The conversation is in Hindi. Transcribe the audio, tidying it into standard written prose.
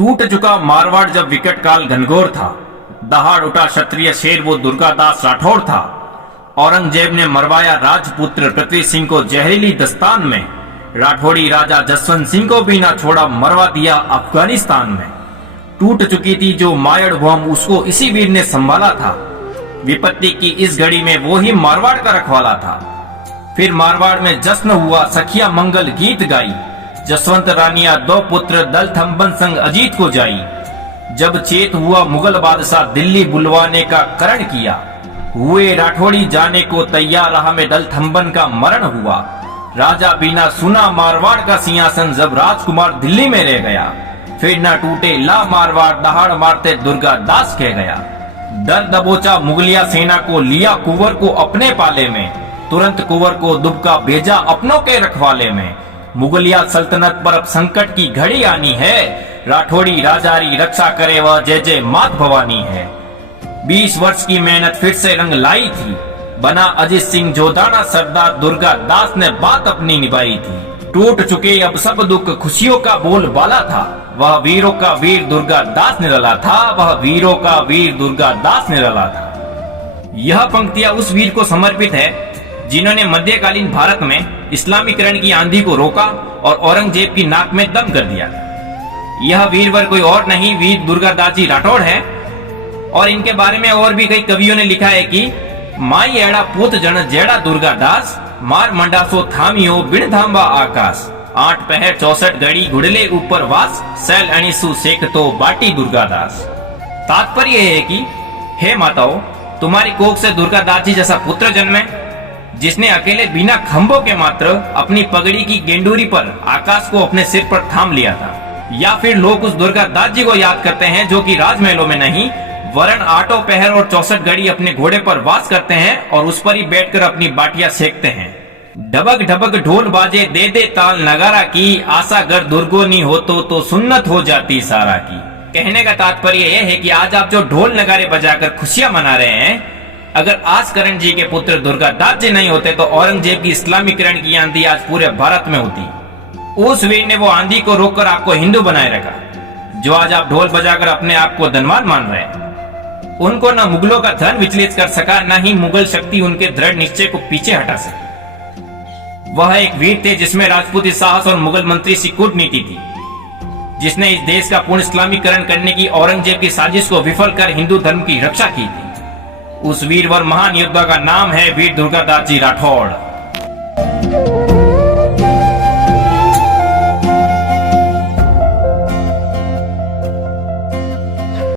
टूट चुका मारवाड़ जब विकट काल घनघोर था, दहाड़ उठा क्षत्रिय शेर वो दुर्गादास राठौड़ था। औरंगजेब ने मरवाया राजपुत्र पृथ्वी सिंह को जहरीली दस्तान में, राठौड़ी राजा जसवंत सिंह को भी ना छोड़ा, मरवा दिया अफगानिस्तान में। टूट चुकी थी जो मायड़ भूम, उसको इसी वीर ने संभाला था। विपत्ति की इस घड़ी में वो ही मारवाड़ का रखवाला था। फिर मारवाड़ में जश्न हुआ, सखिया मंगल गीत गाई, जसवंत रानिया दो पुत्र दल थम्बन संग अजीत को जाई। जब चेत हुआ मुगल बादशाह दिल्ली बुलवाने का करण किया, हुए राठौड़ी जाने को तैयार, राह में दल थम्बन का मरण हुआ। राजा बिना सुना मारवाड़ का सिंहासन, जब राजकुमार दिल्ली में रह गया। फिर न टूटे ला मारवाड़, दहाड़ मारते दुर्गा दास कह गया। डर दबोचा मुगलिया सेना को, लिया कुंवर को अपने पाले में, तुरंत कुंवर को दुबका भेजा अपनों के रखवाले में। मुगलिया सल्तनत पर अब संकट की घड़ी आनी है, राठौड़ी राजारी रक्षा करे वह जय जय मात भवानी है। 20 वर्ष की मेहनत फिर से रंग लाई थी, बना अजीत सिंह जोधाना सरदार, दुर्गा दास ने बात अपनी निभाई थी। टूट चुके अब सब दुख, खुशियों का बोल बाला था, वह वीरों का वीर दुर्गा दास निराला था, वह वीरों का वीर दुर्गा दास निराला था। यह पंक्तियां उस वीर को समर्पित है जिन्होंने मध्यकालीन भारत में इस्लामीकरण की आंधी को रोका और औरंगजेब की नाक में दम कर दिया। यह वीरवर कोई और नहीं, वीर दुर्गादास जी राठौड़ है। और इनके बारे में और भी कई कवियों ने लिखा है कि माई एड़ा पूत जन जेड़ा दुर्गादास, मार मंडासो थामियो बिन थांबा आकाश। 8 पहर 64 घड़ी घुड़ले ऊपर वास, सैल अणिसु सेक तो बाटी दुर्गादास। तात्पर्य है कि हे माताओं, तुम्हारी कोख से दुर्गादास जी जैसा पुत्र जन्मे, जिसने अकेले बिना खंभों के मात्र अपनी पगड़ी की गेंडूरी पर आकाश को अपने सिर पर थाम लिया था। या फिर लोग उस दुर्गादास जी को याद करते हैं जो कि राजमहलों में नहीं, वरन 8 पहर और 64 घड़ी अपने घोड़े पर वास करते हैं और उस पर ही बैठकर अपनी बाटियां सेकते हैं। ढबक ढबक ढोल बाजे, दे दे ताल नगारा की, आशा गर दुर्गोनी हो तो सुन्नत हो जाती सारा की। कहने का तात्पर्य यह है कि आज आप जो ढोल नगारे बजाकर खुशियां मना रहे हैं, अगर आज करण जी के पुत्र दुर्गादास जी नहीं होते तो औरंगजेब की इस्लामीकरण की आंधी आज पूरे भारत में होती। उस वीर ने वो आंधी को रोककर आपको हिंदू बनाए रखा, जो आज आप ढोल बजाकर अपने आप को धनवान मान रहे हैं। उनको न मुगलों का धन विचलित कर सका, न ही मुगल शक्ति उनके दृढ़ निश्चय को पीछे हटा सकी। वह एक वीर थे जिसमें राजपूती साहस और मुगल मंत्री सी कूटनीति थी, जिसने इस देश का पूर्ण इस्लामीकरण करने की औरंगजेब की साजिश को विफल कर हिंदू धर्म की रक्षा की थी। उस वीरवर महान योद्धा का नाम है वीर दुर्गादास जी राठौड़।